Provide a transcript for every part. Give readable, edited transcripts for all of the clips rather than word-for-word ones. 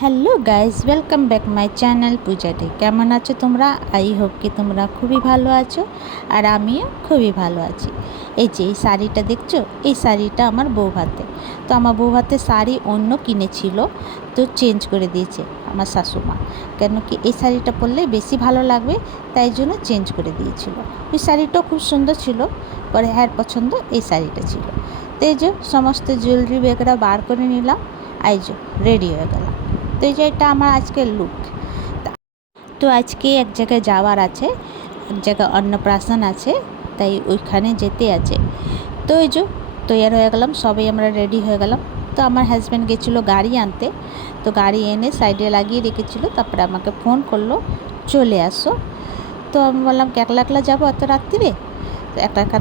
Hello guys, welcome back my channel পূজাটি। কেমন আছো তোমরা? আই হোপ কি তোমরা খুবই ভালো আছো, আর আমিও খুবই ভালো আছি। এই যে এই শাড়িটা দেখছো, এই শাড়িটা আমার বউ ভাতে। তো আমার বউ ভাতে শাড়ি অন্য কিনেছিল, তো চেঞ্জ করে দিয়েছে আমার শাশুমা। কেন কি এই শাড়িটা পরলে বেশি ভালো লাগবে, তাই জন্য চেঞ্জ করে দিয়েছিল। ওই শাড়িটাও খুব সুন্দর ছিল, পরে হ্যার পছন্দ এই শাড়িটা ছিল। তো এই যে সমস্ত জুয়েলারি ব্যাগরা বার করে নিলাম, এই যে রেডি হয়ে গেলাম। তো এই যে এটা আমার আজকের লুক। তো আজকে এক জায়গায় যাওয়ার আছে, এক জায়গায় অন্নপ্রাশন আছে, তাই ওইখানে যেতে আছে। তো এই যে তৈয়ার হয়ে গেলাম, সবাই আমরা রেডি হয়ে গেলাম। তো আমার হাজব্যান্ড গেছিলো গাড়ি আনতে, তো গাড়ি এনে সাইডে লাগিয়ে রেখেছিলো, তারপরে আমাকে ফোন করলো চলে আসো। তো আমি বললাম একলা একলা যাবো এত রাত্রিরে, তো একা একা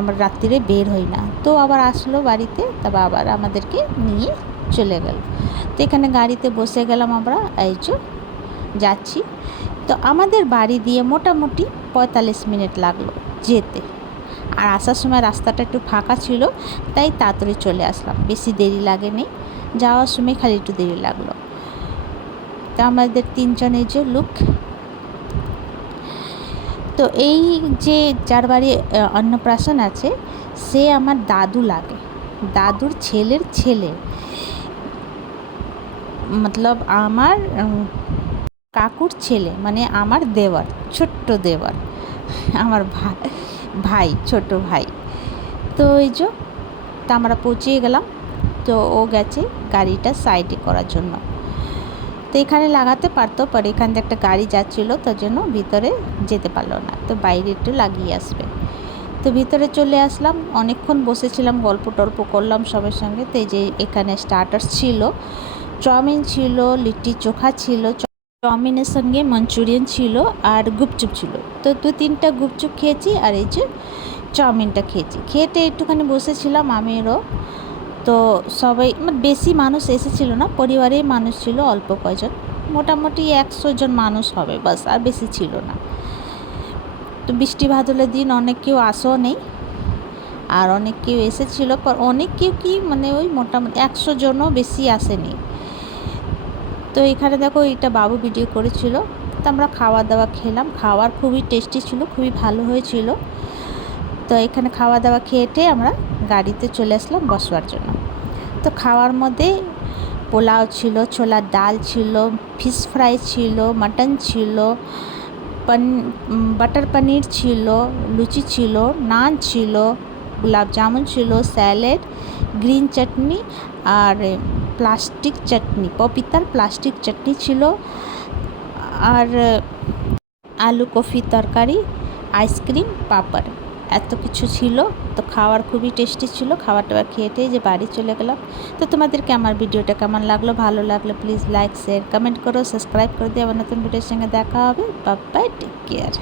আমরা রাত্রিরে বের হই না। তো আবার আসলো বাড়িতে, তারপর আবার আমাদেরকে নিয়ে চলে গেল। তো এখানে গাড়িতে বসে গেলাম আমরা, এই যে যাচ্ছি। তো আমাদের বাড়ি দিয়ে মোটামুটি 45 মিনিট লাগলো যেতে, আর আসার সময় রাস্তাটা একটু ফাঁকা ছিল, তাই তাড়াতাড়ি চলে আসলাম, বেশি দেরি লাগেনি। যাওয়ার সময় খালি একটু দেরি লাগলো। তো আমাদের তিনজনের যে লুক। তো এই যে যার বাড়ি অন্নপ্রাশন আছে, সে আমার দাদু লাগে, দাদুর ছেলের ছেলে, মতলব আমার কাকুর ছেলে, মানে আমার দেওর, ছোট্ট দেওর, আমার ভাই ছোট ভাই। তো এই যে তা আমরা পৌঁছিয়ে গেলাম। তো ও গেছে গাড়িটা সাইডে করার জন্য। তো এখানে লাগাতে পারতো, পরে এখান থেকে একটা গাড়ি যাচ্ছিলো, তার জন্য ভিতরে যেতে পারলো না, তো বাইরে একটু লাগিয়ে আসবে। তো ভিতরে চলে আসলাম, অনেকক্ষণ বসেছিলাম, গল্প টল্প করলাম সবার সঙ্গে। তো এই যে এখানে স্টার্টার্স ছিল, চাউমিন ছিল, লিট্টি চোখা ছিল, চাউমিনের সঙ্গে মাঞ্চুরিয়ান ছিল, আর গুপচুপ ছিল। তো 2-3টা গুপচুপ খেয়েছি, আর এই যে চাউমিনটা খেয়েছি। খেতে একটুখানি বসেছিলাম আমিরও। তো সবাই বেশি মানুষ এসেছিল না, পরিবারের মানুষ ছিল অল্প কয়জন, মোটামুটি 100 জন মানুষ হবে বাস, আর বেশি ছিল না। তো বৃষ্টি বাদলের দিন অনেক কেউ আসেও নেই, আর অনেক কেউ এসেছিল, পর অনেক কেউ কি মানে ওই মোটামুটি 100 জনও বেশি আসেনি। তো এখানে দেখো এটা বাবু ভিডিও করেছিল। তো আমরা খাওয়া দাওয়া খেলাম, খাওয়ার খুবই টেস্টি ছিল, খুবই ভালো হয়েছিল। তো এখানে খাওয়া দাওয়া খেয়ে আমরা গাড়িতে চলে আসলাম বসবার জন্য। তো খাওয়ার মধ্যে পোলাও ছিল, ছোলার ডাল ছিল, ফিশ ফ্রাই ছিল, মাটন ছিল, বাটার পনির ছিল, লুচি ছিল, নান ছিল, গোলাপ জামুন ছিল, স্যালাড, গ্রিন চাটনি, আর প্লাস্টিক চাটনি, পপিতার প্লাস্টিক চাটনি ছিল, আর আলু কফি তরকারি, আইসক্রিম, পাঁপড়, এত কিছু ছিল। তো খাওয়ার খুবই টেস্টি ছিল। খাবার টাবার খেয়ে যে বাড়ি চলে গেলাম। তো তোমাদেরকে আমার ভিডিওটা কেমন লাগলো, ভালো লাগলে প্লিজ লাইক শেয়ার কমেন্ট করো, সাবস্ক্রাইব করে দিও। আবার নতুন ভিডিওর সঙ্গে দেখা হবে। Bye bye, take care.